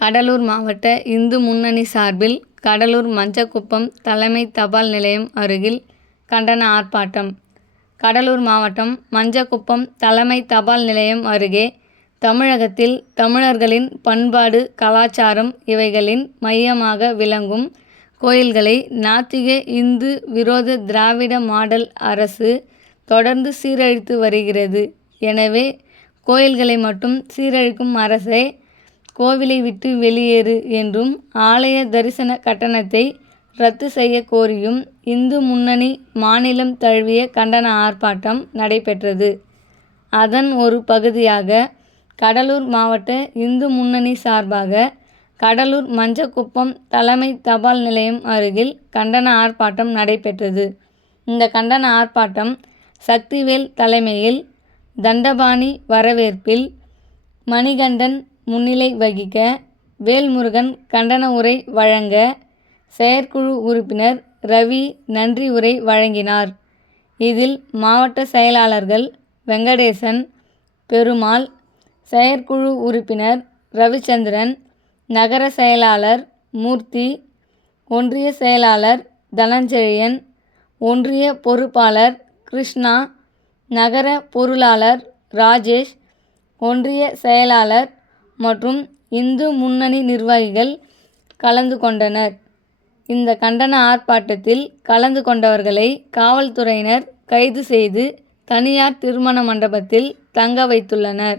கடலூர் மாவட்ட இந்து முன்னணி சார்பில் கடலூர் மஞ்சக்குப்பம் தலைமை தபால் நிலையம் அருகில் கண்டன ஆர்ப்பாட்டம். கடலூர் மாவட்டம் மஞ்சக்குப்பம் தலைமை தபால் நிலையம் அருகே தமிழகத்தில் தமிழர்களின் பண்பாடு, கலாச்சாரம் இவைகளின் மையமாக விளங்கும் கோயில்களை நாத்திக இந்து விரோத திராவிட மாடல் அரசு தொடர்ந்து சீரழித்து வருகிறது. எனவே கோயில்களை மட்டும் சீரழிக்கும் அரசே கோவிலை விட்டு வெளியேறு என்றும், ஆலய தரிசன கட்டணத்தை ரத்து செய்ய கோரியும் இந்து முன்னணி மாநிலம் தழுவிய கண்டன ஆர்ப்பாட்டம் நடைபெற்றது. அதன் ஒரு பகுதியாக கடலூர் மாவட்ட இந்து முன்னணி சார்பாக கடலூர் மஞ்சக்குப்பம் தலைமை தபால் நிலையம் அருகில் கண்டன ஆர்ப்பாட்டம் நடைபெற்றது. இந்த கண்டன ஆர்ப்பாட்டம் சக்திவேல் தலைமையில், தண்டபாணி வரவேற்பில், மணிகண்டன் முன்னிலை வகிக்க, வேல்முருகன் கண்டன உரை வழங்க, செயற்குழு உறுப்பினர் ரவி நன்றி உரை வழங்கினார். இதில் மாவட்ட செயலாளர்கள் வெங்கடேசன், பெருமாள், செயற்குழு உறுப்பினர் ரவிச்சந்திரன், நகர செயலாளர் மூர்த்தி, ஒன்றிய செயலாளர் தனஞ்செழியன், ஒன்றிய பொறுப்பாளர் கிருஷ்ணா, நகர பொருளாளர் ராஜேஷ், ஒன்றிய செயலாளர் மற்றும் இந்து முன்னணி நிர்வாகிகள் கலந்து கொண்டனர். இந்த கண்டன ஆர்ப்பாட்டத்தில் கலந்து கொண்டவர்களை காவல்துறையினர் கைது செய்து தனியார் திருமண மண்டபத்தில் தங்க வைத்துள்ளனர்.